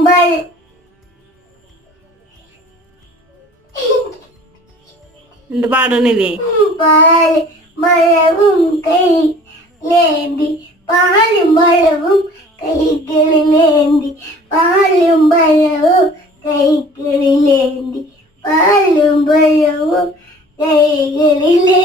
തുമ്പൽ എന്ത് പാടണില്ലേ മഴവും കൈലേന്തി പാലും മഴവും കൈകളിലേന്തി പാലും പഴവും കൈകളിലേന്തി പാലും പഴവും കൈകളിലേ